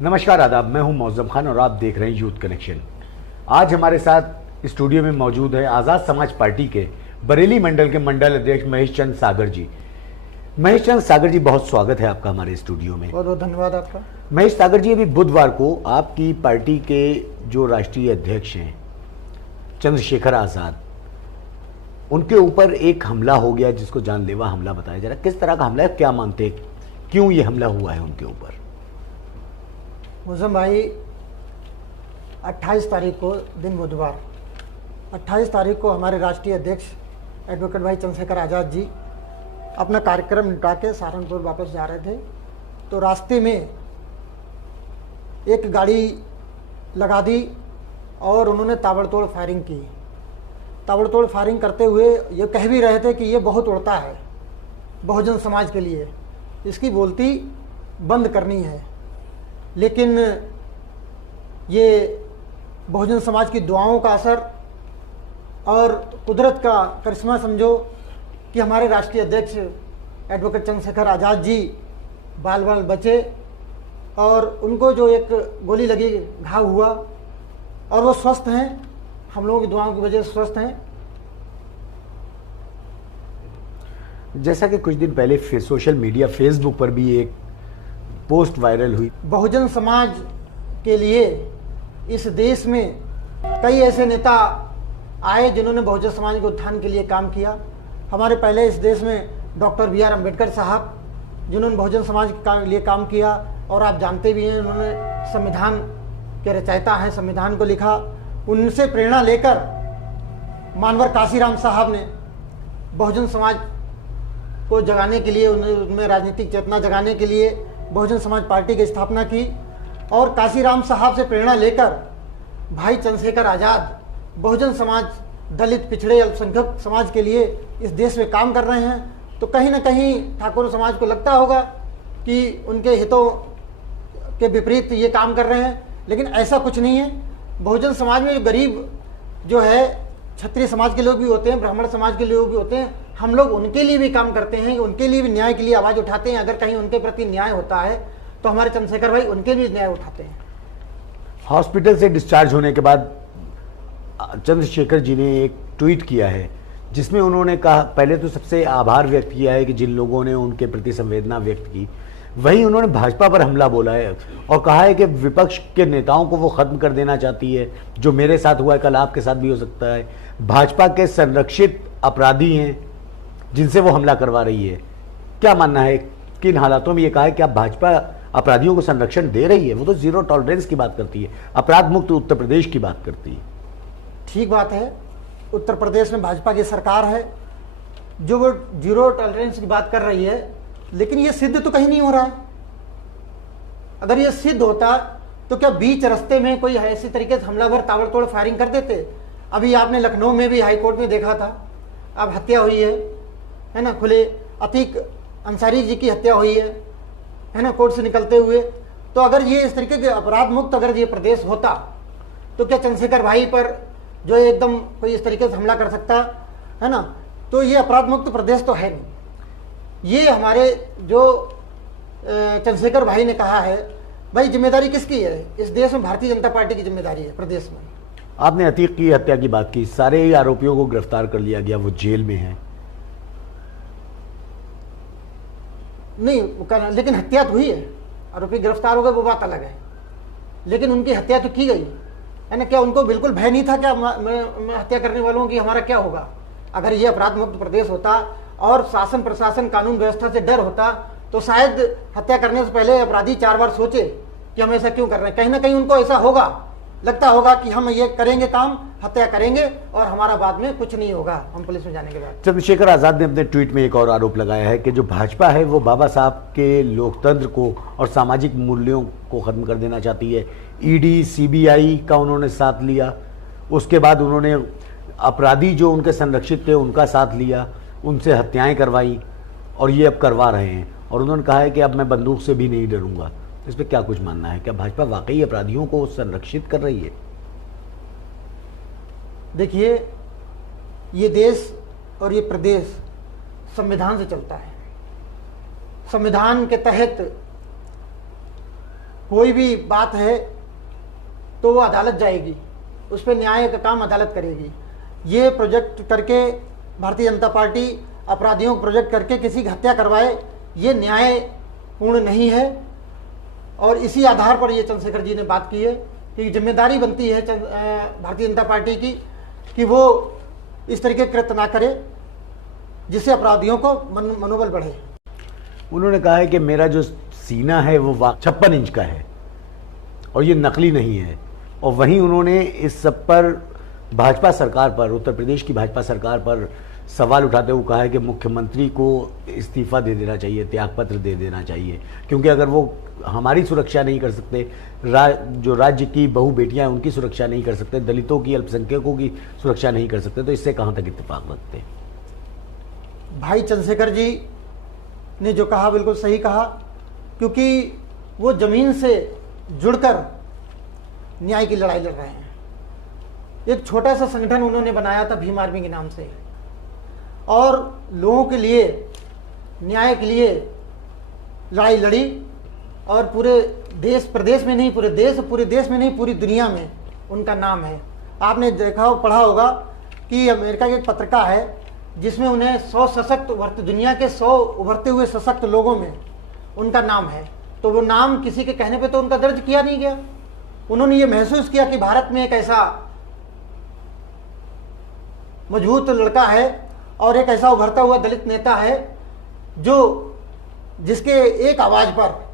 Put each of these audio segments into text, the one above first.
नमस्कार आदाब, मैं हूं मौजम खान और आप देख रहे हैं यूथ कनेक्शन। आज हमारे साथ स्टूडियो में मौजूद है आज़ाद समाज पार्टी के बरेली मंडल के मंडल अध्यक्ष महेश चंद सागर जी। महेश चंद सागर जी, बहुत स्वागत है आपका हमारे स्टूडियो में। बहुत बहुत धन्यवाद आपका। महेश सागर जी, अभी बुधवार को आपकी पार्टी के जो राष्ट्रीय अध्यक्ष हैं चंद्रशेखर आज़ाद, उनके ऊपर एक हमला हो गया जिसको जानलेवा हमला बताया जा रहा है। किस तरह का हमला है, क्या मानते हैं, क्यों ये हमला हुआ है उनके ऊपर? मौजम भाई, 28 तारीख को दिन बुधवार 28 तारीख को हमारे राष्ट्रीय अध्यक्ष एडवोकेट भाई चंद्रशेखर आज़ाद जी अपना कार्यक्रम निपटा के सहारनपुर वापस जा रहे थे, तो रास्ते में एक गाड़ी लगा दी और उन्होंने ताबड़तोड़ फायरिंग की। ताबड़तोड़ फायरिंग करते हुए ये कह भी रहे थे कि ये बहुत उड़ता है बहुजन समाज के लिए, इसकी बोलती बंद करनी है। लेकिन ये बहुजन समाज की दुआओं का असर और कुदरत का करिश्मा समझो कि हमारे राष्ट्रीय अध्यक्ष एडवोकेट चंद्रशेखर आज़ाद जी बाल बाल बचे और उनको जो एक गोली लगी, घाव हुआ और वो स्वस्थ हैं, हम लोगों की दुआओं की वजह से स्वस्थ हैं। जैसा कि कुछ दिन पहले सोशल मीडिया फेसबुक पर भी एक पोस्ट वायरल हुई। बहुजन समाज के लिए इस देश में कई ऐसे नेता आए जिन्होंने बहुजन समाज के उत्थान के लिए काम किया। हमारे पहले इस देश में डॉक्टर बी.आर. अम्बेडकर साहब, जिन्होंने बहुजन समाज के लिए काम किया और आप जानते भी हैं उन्होंने संविधान के रचयिता हैं, संविधान को लिखा। उनसे प्रेरणा लेकर मानवर काशीराम साहब ने बहुजन समाज को जगाने के लिए, उनमें राजनीतिक चेतना जगाने के लिए बहुजन समाज पार्टी की स्थापना की और काशीराम साहब से प्रेरणा लेकर भाई चंद्रशेखर आज़ाद बहुजन समाज, दलित, पिछड़े, अल्पसंख्यक समाज के लिए इस देश में काम कर रहे हैं। तो कहीं ना कहीं ठाकुर समाज को लगता होगा कि उनके हितों के विपरीत ये काम कर रहे हैं, लेकिन ऐसा कुछ नहीं है। बहुजन समाज में जो गरीब जो है, क्षत्रिय समाज के लोग भी होते हैं, ब्राह्मण समाज के लोग भी होते हैं, हम लोग उनके लिए भी काम करते हैं, उनके लिए भी न्याय के लिए आवाज़ उठाते हैं। अगर कहीं उनके प्रति न्याय होता है तो हमारे चंद्रशेखर भाई उनके भी न्याय उठाते हैं। हॉस्पिटल से डिस्चार्ज होने के बाद चंद्रशेखर जी ने एक ट्वीट किया है जिसमें उन्होंने कहा, पहले तो सबसे आभार व्यक्त किया है कि जिन लोगों ने उनके प्रति संवेदना व्यक्त की, वहीं उन्होंने भाजपा पर हमला बोला है और कहा है कि विपक्ष के नेताओं को वो खत्म कर देना चाहती है। जो मेरे साथ हुआ है कल आपके साथ भी हो सकता है। भाजपा के संरक्षित अपराधी हैं जिनसे वो हमला करवा रही है। क्या मानना है, किन हालातों में ये कहा है कि आप भाजपा अपराधियों को संरक्षण दे रही है? वो तो जीरो टॉलरेंस की बात करती है, अपराध मुक्त उत्तर प्रदेश की बात करती है। ठीक बात है, उत्तर प्रदेश में भाजपा की सरकार है जो वो जीरो टॉलरेंस की बात कर रही है, लेकिन ये सिद्ध तो कहीं नहीं हो रहा है। अगर ये सिद्ध होता तो क्या बीच रास्ते में कोई ऐसी तरीके से हमलावर ताबड़तोड़ फायरिंग कर देते? अभी आपने लखनऊ में भी हाईकोर्ट में देखा था, अब हत्या हुई है ना, खुले अतीक अंसारी जी की हत्या हुई है ना, कोर्ट से निकलते हुए। तो अगर ये इस तरीके के अपराध मुक्त अगर ये प्रदेश होता तो क्या चंद्रशेखर भाई पर जो एकदम कोई इस तरीके से हमला कर सकता है ना? तो ये अपराध मुक्त प्रदेश तो है नहीं। ये हमारे जो चंद्रशेखर भाई ने कहा है, भाई जिम्मेदारी किसकी है? इस देश में भारतीय जनता पार्टी की जिम्मेदारी है प्रदेश में। आपने अतीक की हत्या की बात की, सारे आरोपियों को गिरफ्तार कर लिया गया, वो जेल में हैं। नहीं, लेकिन हत्या तो हुई है, आरोपी गिरफ्तार हो गए वो बात अलग है, लेकिन उनकी हत्या तो की गई है ना। क्या उनको बिल्कुल भय नहीं था क्या मैं हत्या करने वालों की हमारा क्या होगा? अगर ये अपराध मुक्त प्रदेश होता और शासन प्रशासन कानून व्यवस्था से डर होता तो शायद हत्या करने से पहले अपराधी 4 बार सोचे कि हम ऐसा क्यों कर रहे हैं। कहीं ना कहीं उनको ऐसा होगा, लगता होगा कि हम ये करेंगे काम, हत्या करेंगे और हमारा बाद में कुछ नहीं होगा हम पुलिस में जाने के बाद। चंद्रशेखर आज़ाद ने अपने ट्वीट में एक और आरोप लगाया है कि जो भाजपा है वो बाबा साहब के लोकतंत्र को और सामाजिक मूल्यों को खत्म कर देना चाहती है। ईडी, सीबीआई का उन्होंने साथ लिया, उसके बाद उन्होंने अपराधी जो उनके संरक्षित थे उनका साथ लिया, उनसे हत्याएं करवाई और ये अब करवा रहे हैं। और उन्होंने कहा है कि अब मैं बंदूक से भी नहीं डरूंगा। इस पर क्या कुछ मानना है? क्या भाजपा वाकई अपराधियों को संरक्षित कर रही है? देखिए, ये देश और ये प्रदेश संविधान से चलता है। संविधान के तहत कोई भी बात है तो वो अदालत जाएगी, उस पर न्याय का काम अदालत करेगी। ये प्रोजेक्ट करके भारतीय जनता पार्टी अपराधियों को प्रोजेक्ट करके किसी की हत्या करवाए, ये न्यायपूर्ण नहीं है। और इसी आधार पर ये चंद्रशेखर जी ने बात की है कि जिम्मेदारी बनती है भारतीय जनता पार्टी की कि वो इस तरीके कृत्य ना करे जिससे अपराधियों को मनोबल बढ़े। उन्होंने कहा है कि मेरा जो सीना है वो 56 इंच का है और ये नकली नहीं है। और वहीं उन्होंने इस सब पर भाजपा सरकार पर, उत्तर प्रदेश की भाजपा सरकार पर सवाल उठाते हुए कहा है कि मुख्यमंत्री को इस्तीफा दे देना चाहिए, त्यागपत्र दे देना चाहिए, क्योंकि अगर वो हमारी सुरक्षा नहीं कर सकते, जो राज्य की बहू बेटियां हैं उनकी सुरक्षा नहीं कर सकते, दलितों की, अल्पसंख्यकों की सुरक्षा नहीं कर सकते, तो इससे कहां तक इत्तेफाक रखते हैं? भाई चंद्रशेखर जी ने जो कहा बिल्कुल सही कहा, क्योंकि वो जमीन से जुड़कर न्याय की लड़ाई लड़ रहे हैं। एक छोटा सा संगठन उन्होंने बनाया था भीम आर्मी के नाम से, और लोगों के लिए, न्याय के लिए लड़ाई लड़ी, और पूरे देश प्रदेश में नहीं, पूरे देश में नहीं, पूरी दुनिया में उनका नाम है। आपने देखा पढ़ा होगा कि अमेरिका की एक पत्रिका है जिसमें उन्हें 100 सशक्त दुनिया के 100 उभरते हुए सशक्त लोगों में उनका नाम है। तो वो नाम किसी के कहने पे तो उनका दर्ज किया नहीं गया। उन्होंने ये महसूस किया कि भारत में एक ऐसा मजबूत लड़का है और एक ऐसा उभरता हुआ दलित नेता है जिसके एक आवाज पर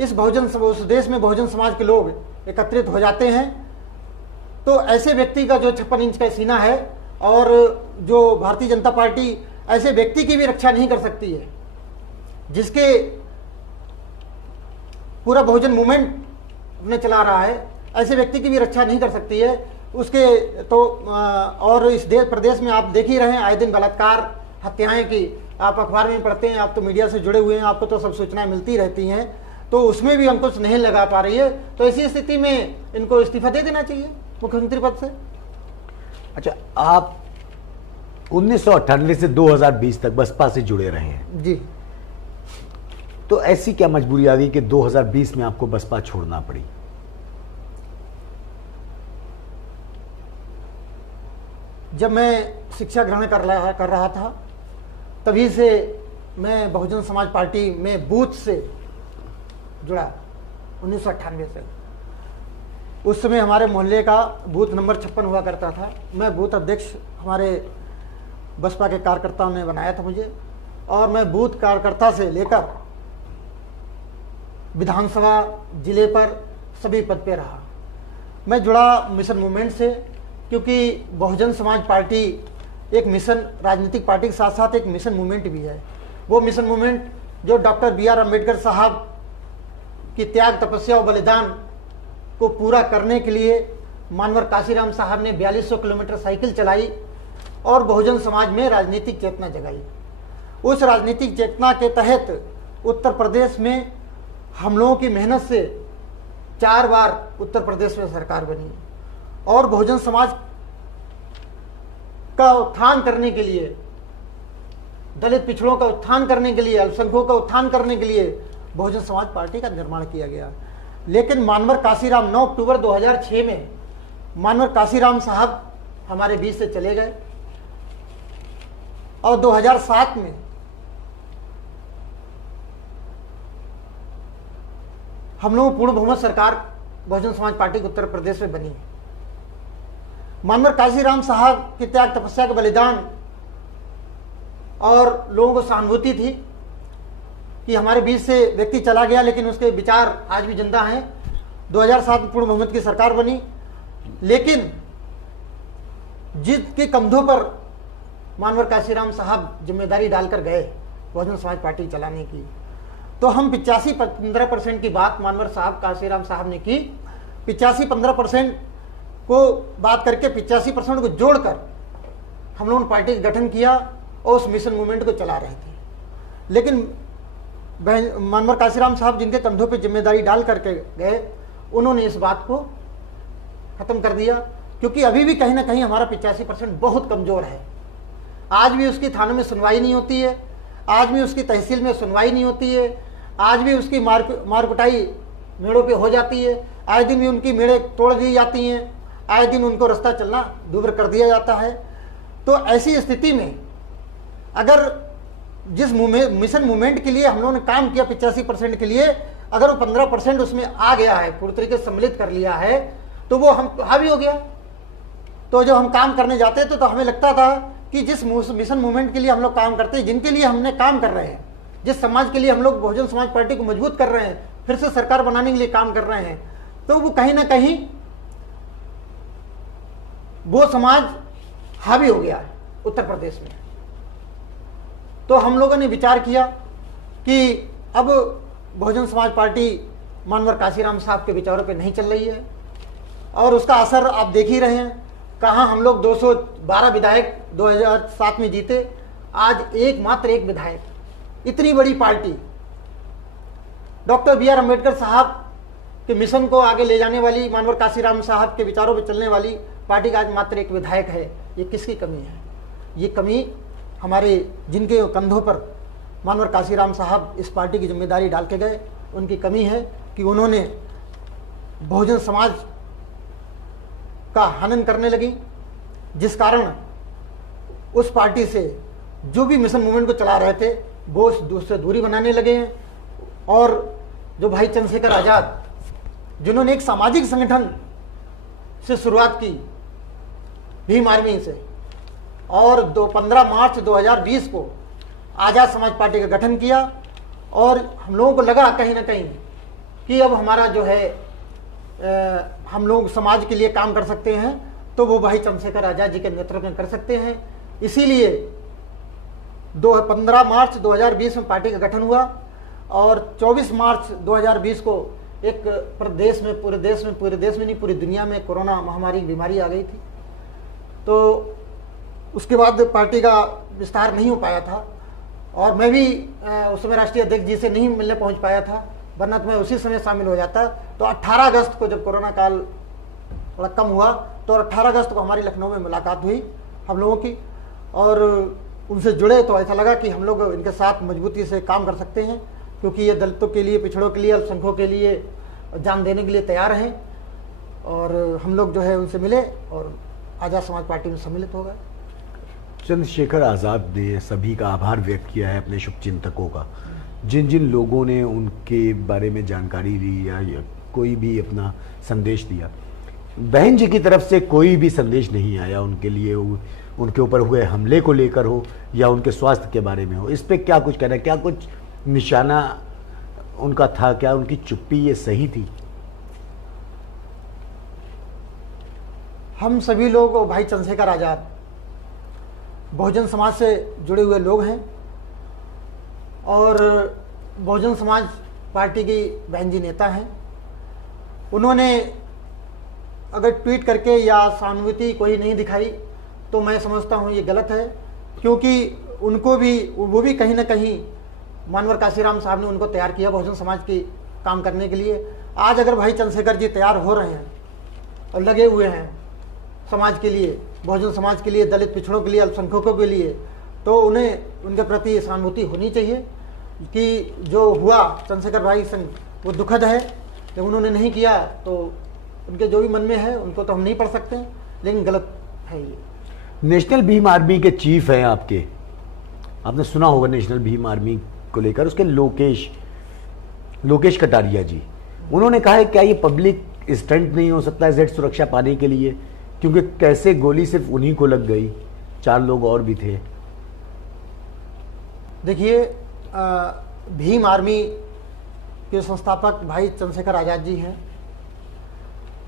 उस देश में बहुजन समाज के लोग एकत्रित हो जाते हैं। तो ऐसे व्यक्ति का जो 56 इंच का सीना है, और जो भारतीय जनता पार्टी ऐसे व्यक्ति की भी रक्षा नहीं कर सकती है जिसके पूरा बहुजन मूवमेंट अपने चला रहा है, ऐसे व्यक्ति की भी रक्षा नहीं कर सकती है उसके। तो और इस देश प्रदेश में आप देख ही रहे हैं, आए दिन बलात्कार, हत्याएं की, आप अखबार में पढ़ते हैं, आप तो मीडिया से जुड़े हुए हैं, आपको तो सब सूचनाएं मिलती रहती हैं, तो उसमें भी अंकुश नहीं लगा पा रही है। तो ऐसी स्थिति में इनको इस्तीफा दे देना चाहिए मुख्यमंत्री पद से। अच्छा, आप 1998 से 2020 तक बसपा से जुड़े रहे हैं जी, तो ऐसी क्या मजबूरी आ गई कि 2020 में आपको बसपा छोड़ना पड़ी? जब मैं शिक्षा ग्रहण कर रहा था तभी से मैं बहुजन समाज पार्टी में बूथ से जुड़ा, 1998 से। उस समय हमारे मोहल्ले का बूथ नंबर 56 हुआ करता था। मैं बूथ अध्यक्ष हमारे बसपा के कार्यकर्ताओं ने बनाया था मुझे, और मैं बूथ कार्यकर्ता से लेकर विधानसभा, जिले पर सभी पद पे रहा। मैं जुड़ा मिशन मूवमेंट से, क्योंकि बहुजन समाज पार्टी एक मिशन, राजनीतिक पार्टी के साथ साथ एक मिशन मूवमेंट भी है। वो मिशन मूवमेंट जो डॉक्टर बी आर अम्बेडकर साहब की त्याग, तपस्या और बलिदान को पूरा करने के लिए मानवर काशीराम साहब ने 4200 किलोमीटर साइकिल चलाई और बहुजन समाज में राजनीतिक चेतना जगाई। उस राजनीतिक चेतना के तहत उत्तर प्रदेश में हम लोगों की मेहनत से 4 बार उत्तर प्रदेश में सरकार बनी, और बहुजन समाज का उत्थान करने के लिए, दलित पिछड़ों का उत्थान करने के लिए, अल्पसंख्यकों का उत्थान करने के लिए बहुजन समाज पार्टी का निर्माण किया गया। लेकिन मानवर काशीराम 9 अक्टूबर 2006 में मानवर काशीराम साहब हमारे बीच से चले गए, और 2007 में हम लोग पूर्ण बहुमत सरकार बहुजन समाज पार्टी की उत्तर प्रदेश में बनी। मानवर काशीराम साहब की त्याग, तपस्या के बलिदान और लोगों को सहानुभूति थी कि हमारे बीच से व्यक्ति चला गया, लेकिन उसके विचार आज भी जिंदा हैं। 2007 में पूर्ण बहुमत की सरकार बनी, लेकिन जिसके कंधों पर मानवर काशीराम साहब जिम्मेदारी डालकर गए बहुजन समाज पार्टी चलाने की, तो हम 85-15% की बात मानवर साहब, काशीराम साहब ने की। 85-15% को बात करके 85% को जोड़कर हम लोगों ने पार्टी का गठन किया और उस मिशन मूवमेंट को चला रहे थे। लेकिन मानवर काशीराम साहब जिनके कंधों पे जिम्मेदारी डाल करके गए, उन्होंने इस बात को खत्म कर दिया, क्योंकि अभी भी कहीं ना कहीं हमारा 85% बहुत कमजोर है। आज भी उसकी थानों में सुनवाई नहीं होती है, आज भी उसकी तहसील में सुनवाई नहीं होती है, आज भी उसकी मार कुटाई मेड़ों पे हो जाती है, आए दिन भी उनकी मेड़ें तोड़ दी जाती हैं, आए दिन उनको रास्ता चलना दूभर कर दिया जाता है। तो ऐसी स्थिति में अगर जिस मिशन मूवमेंट के लिए हम लोगों ने काम किया 85% के लिए, अगर वो 15% उसमें आ गया है, पूरी तरीके से सम्मिलित कर लिया है, तो वो हम हावी हो गया। तो जब हम काम करने जाते थे तो हमें लगता था कि जिस मिशन मूवमेंट के लिए हम लोग काम करते हैं, जिनके लिए हमने काम कर रहे हैं, जिस समाज के लिए हम लोग बहुजन समाज पार्टी को मजबूत कर रहे हैं, फिर से सरकार बनाने के लिए काम कर रहे हैं, तो वो कहीं ना कहीं वो समाज हावी हो गया है उत्तर प्रदेश में। तो हम लोगों ने विचार किया कि अब बहुजन समाज पार्टी मानवर काशीराम साहब के विचारों पे नहीं चल रही है, और उसका असर आप देख ही रहे हैं। कहाँ हम लोग 212 विधायक 2007 में जीते, आज एकमात्र एक विधायक। इतनी बड़ी party, doctor B R Ambedkar साहब के मिशन को आगे ले जाने वाली, मानवर काशीराम साहब के विचारों पर चलने वाली पार्टी का आज मात्र एक विधायक है। ये किसकी कमी है? ये कमी हमारे जिनके कंधों पर मानवर काशीराम साहब इस पार्टी की जिम्मेदारी डाल के गए, उनकी कमी है कि उन्होंने बहुजन समाज का हनन करने लगी, जिस कारण उस पार्टी से जो भी मिशन मूवमेंट को चला रहे थे वो उससे दूरी बनाने लगे हैं। और जो भाई चंद्रशेखर आज़ाद, जिन्होंने एक सामाजिक संगठन से शुरुआत की भीम आर्मी से, और 15 मार्च 2020 को आज़ाद समाज पार्टी का गठन किया, और हम लोगों को लगा कहीं ना कहीं कि अब हमारा जो है हम लोग समाज के लिए काम कर सकते हैं, तो वो भाई चंद्रशेखर आज़ाद जी के नेतृत्व में कर सकते हैं। इसीलिए 15 मार्च 2020 में पार्टी का गठन हुआ, और 24 मार्च 2020 को एक पूरे देश में नहीं, पूरी दुनिया में कोरोना महामारी बीमारी आ गई थी। तो उसके बाद पार्टी का विस्तार नहीं हो पाया था, और मैं भी उस समय राष्ट्रीय अध्यक्ष जी से नहीं मिलने पहुंच पाया था, वरना तो मैं उसी समय शामिल हो जाता। तो 18 अगस्त को जब कोरोना काल थोड़ा कम हुआ, तो 18 अगस्त को हमारी लखनऊ में मुलाकात हुई हम लोगों की, और उनसे जुड़े तो ऐसा लगा कि हम लोग इनके साथ मजबूती से काम कर सकते हैं, क्योंकि ये दलितों के लिए, पिछड़ों के लिए, अल्पसंख्यकों के लिए जान देने के लिए तैयार हैं। और हम लोग जो है उनसे मिले और आज़ाद समाज पार्टी में सम्मिलित हो गए। चंद्रशेखर आज़ाद ने सभी का आभार व्यक्त किया है, अपने शुभचिंतकों का। जिन जिन लोगों ने उनके बारे में जानकारी दी या कोई भी अपना संदेश दिया, बहन जी की तरफ से कोई भी संदेश नहीं आया उनके लिए, उनके ऊपर हुए हमले को लेकर हो या उनके स्वास्थ्य के बारे में हो। इस पे क्या कुछ कहना है? क्या कुछ निशाना उनका था? क्या उनकी चुप्पी ये सही थी? हम सभी लोग और भाई चंद्रशेखर आज़ाद बहुजन समाज से जुड़े हुए लोग हैं, और बहुजन समाज पार्टी की बहन जी नेता हैं। उन्होंने अगर ट्वीट करके या सहानुभूति कोई नहीं दिखाई तो मैं समझता हूँ ये गलत है, क्योंकि उनको भी, वो भी कहीं ना कहीं मानवर काशीराम साहब ने उनको तैयार किया बहुजन समाज की काम करने के लिए। आज अगर भाई चंद्रशेखर जी तैयार हो रहे हैं और लगे हुए हैं समाज के लिए, बहुजन समाज के लिए, दलित पिछड़ों के लिए, अल्पसंख्यकों के लिए, तो उन्हें उनके प्रति सहानुभूति होनी चाहिए कि जो हुआ चंद्रशेखर भाई संग वो दुखद है। जब उन्होंने नहीं किया तो उनके जो भी मन में है उनको तो हम नहीं पढ़ सकते, लेकिन गलत है ये। नेशनल भीम आर्मी के चीफ हैं आपके, आपने सुना होगा नेशनल भीम आर्मी को लेकर, उसके लोकेश कटारिया जी, उन्होंने कहा है क्या ये पब्लिक स्टंट नहीं हो सकता है जेड सुरक्षा पाने के लिए? क्योंकि कैसे गोली सिर्फ उन्हीं को लग गई, 4 लोग और भी थे। देखिए, भीम आर्मी के संस्थापक भाई चंद्रशेखर आज़ाद जी हैं,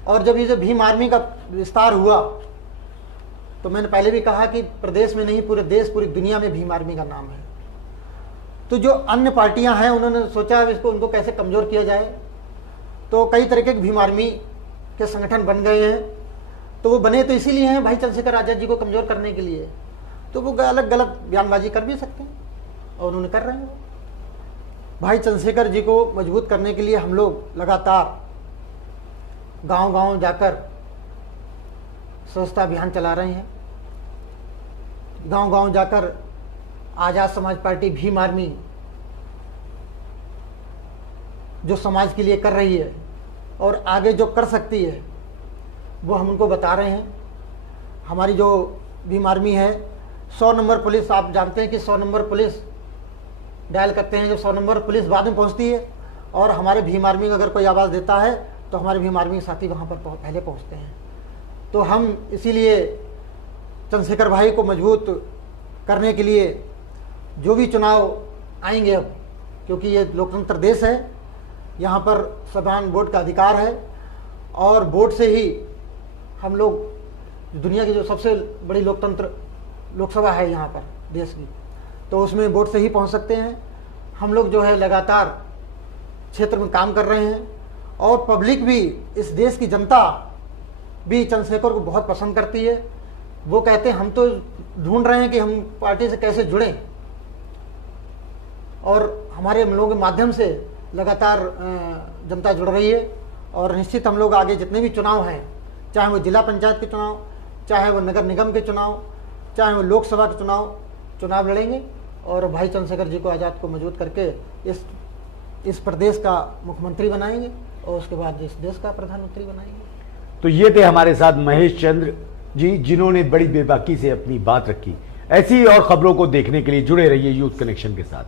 और जब ये जो भीम आर्मी का विस्तार हुआ तो मैंने पहले भी कहा कि प्रदेश में नहीं, पूरे देश, पूरी दुनिया में भीम आर्मी का नाम है। तो जो अन्य पार्टियां हैं उन्होंने सोचा इसको, उनको कैसे कमज़ोर किया जाए, तो कई तरीके के भीम आर्मी के संगठन बन गए हैं। तो वो बने तो इसीलिए हैं भाई चंद्रशेखर आज़ाद जी को कमज़ोर करने के लिए। तो वो अलग गलत बयानबाजी कर भी सकते हैं, और उन्होंने कर रहे हैं। भाई चंद्रशेखर जी को मजबूत करने के लिए हम लोग लगातार गांव-गांव जाकर स्वच्छता अभियान चला रहे हैं। गांव-गांव जाकर आज़ाद समाज पार्टी भीम आर्मी जो समाज के लिए कर रही है और आगे जो कर सकती है वो हम उनको बता रहे हैं। हमारी जो भीम आर्मी है, 100 नंबर पुलिस, आप जानते हैं कि 100 नंबर पुलिस डायल करते हैं, जो 100 नंबर पुलिस बाद में पहुंचती है, और हमारे भीम आर्मी का अगर कोई आवाज़ देता है तो हमारे भीम आर्मी के साथी वहाँ पर पहले पहुँचते हैं। तो हम इसीलिए चंद्रशेखर भाई को मजबूत करने के लिए जो भी चुनाव आएंगे अब, क्योंकि ये लोकतंत्र देश है, यहाँ पर समान वोट का अधिकार है, और वोट से ही हम लोग दुनिया की जो सबसे बड़ी लोकतंत्र लोकसभा है यहाँ पर देश की, तो उसमें वोट से ही पहुँच सकते हैं। हम लोग जो है लगातार क्षेत्र में काम कर रहे हैं, और पब्लिक भी, इस देश की जनता भी चंद्रशेखर को बहुत पसंद करती है। वो कहते हैं हम तो ढूंढ रहे हैं कि हम पार्टी से कैसे जुड़ें, और हमारे हम लोगों के माध्यम से लगातार जनता जुड़ रही है। और निश्चित हम लोग आगे जितने भी चुनाव हैं, चाहे वो जिला पंचायत के चुनाव, चाहे वो नगर निगम के चुनाव, चाहे वो लोकसभा के चुनाव लड़ेंगे, और भाई चंद्रशेखर जी को आज़ाद को मजबूत करके इस प्रदेश का मुख्यमंत्री बनाएंगे, और उसके बाद इस देश का प्रधानमंत्री बनाएंगे। तो ये थे हमारे साथ महेश चंद्र जी, जिन्होंने बड़ी बेबाकी से अपनी बात रखी। ऐसी और खबरों को देखने के लिए जुड़े रहिए यूथ कनेक्शन के साथ।